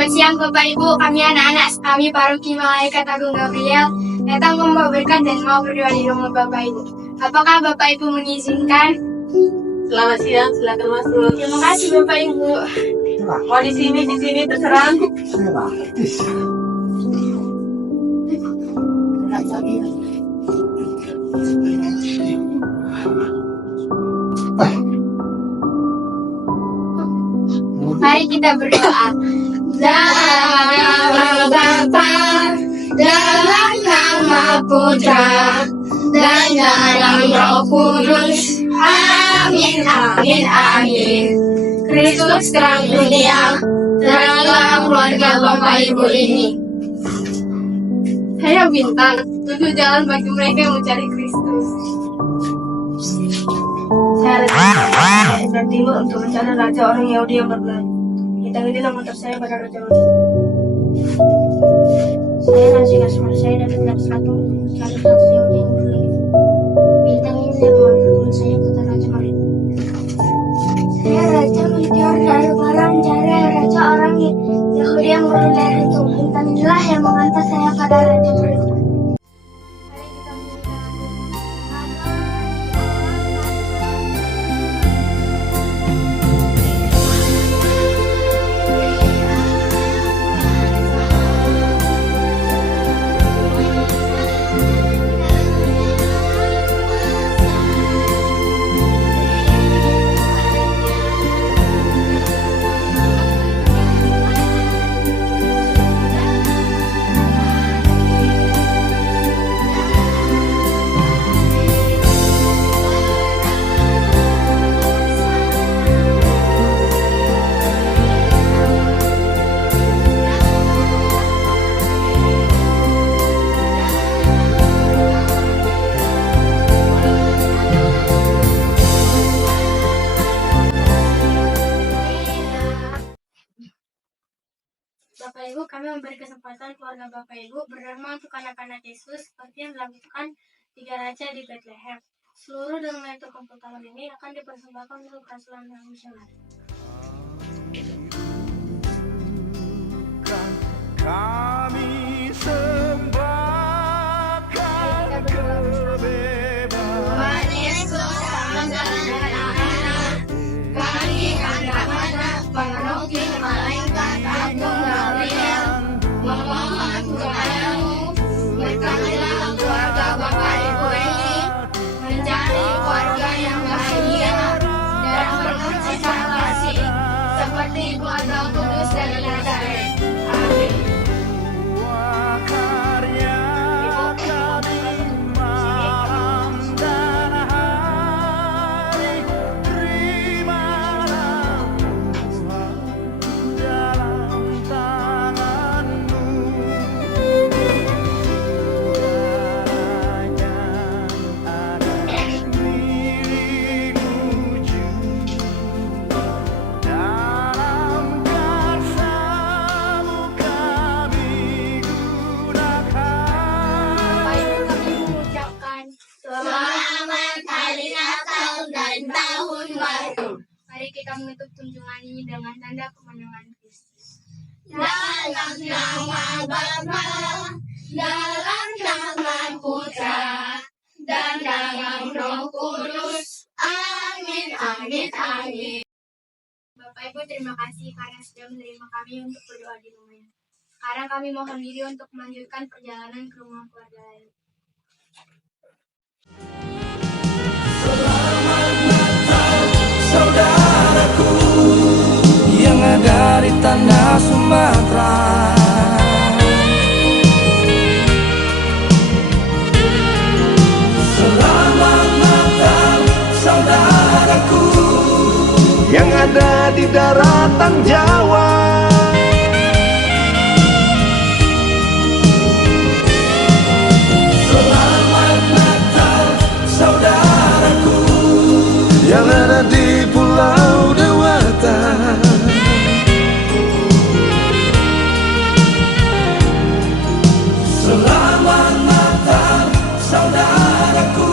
Selamat siang Bapak Ibu, kami anak-anak kami Paroki Malaikat Agung Gabriel datang membawa berkat dan mau berdoa di rumah Bapak Ibu. Apakah Bapak Ibu mengizinkan? Selamat siang, silakan masuk. Terima kasih Bapak Ibu. Mau di sini terserah. Mari kita berdoa. Dalam nama Bapa, dalam nama Putra, dan dalam Roh Kudus. Amin, amin, amin. Kristus terang dunia, teranglah keluarga Bapak Ibu ini. Saya Bintang, tunjuk jalan bagi mereka yang mencari Kristus. Saya dan timur untuk mencari raja orang Yahudi yang bergelar. Kita ini namun tersayang pada raja Yahudi. Saya nasi asmar saya dan hendak satu mencari raja Yahudi yang bergelar. Bintang ini yang memanfaatkan saya kota raja Marit. Saya raja Meteor dari Barat mencari raja orang Yahudi yang bergelar itu. Bintang inilah yang mengantar saya pada raja Marit. Bapak Ibu, kami memberi kesempatan keluarga Bapak Ibu berderma untuk anak-anak Yesus seperti yang dilakukan 3 raja di Bethlehem. Seluruh derma untuk kumpul tahun ini akan dipersembahkan untuk kerasulan yang misionaris. Kami sembahkan kebebasan. Yesus, kami anak-anak Paroki Malaikat Agung Gabriel memohon kepadamu, berkatilah keluarga Bapak Ibu ini menjadi keluarga yang bahagia dan penuh cita kasih seperti keluarga kudus dari Nazaret. Amin. Karya kami malam dan hari, terimalah dalam tanganmu. Darahnya ada milikmu juga. Dalam karsamu kami gunakan. Bapak Ibu, kami mengucapkan selamat hari Natal dan tahun baru. Mari kita menutup kunjungan ini dengan tanda kemenangan Kristus. Dalam nama Bapa, dalam nama Putra, dan dalam Roh Kudus. Amin, amin, amin. Bapak Ibu, terima kasih karena sudah menerima kami untuk berdoa di rumahnya. Sekarang kami mohon diri untuk melanjutkan perjalanan ke rumah keluarga lain. Saudaraku yang ada di tanah Sumatera, selamat Natal saudaraku yang ada di daratan Jawa. Selamat Natal saudaraku yang ada di Pulau Dewata. Selamat Natal saudaraku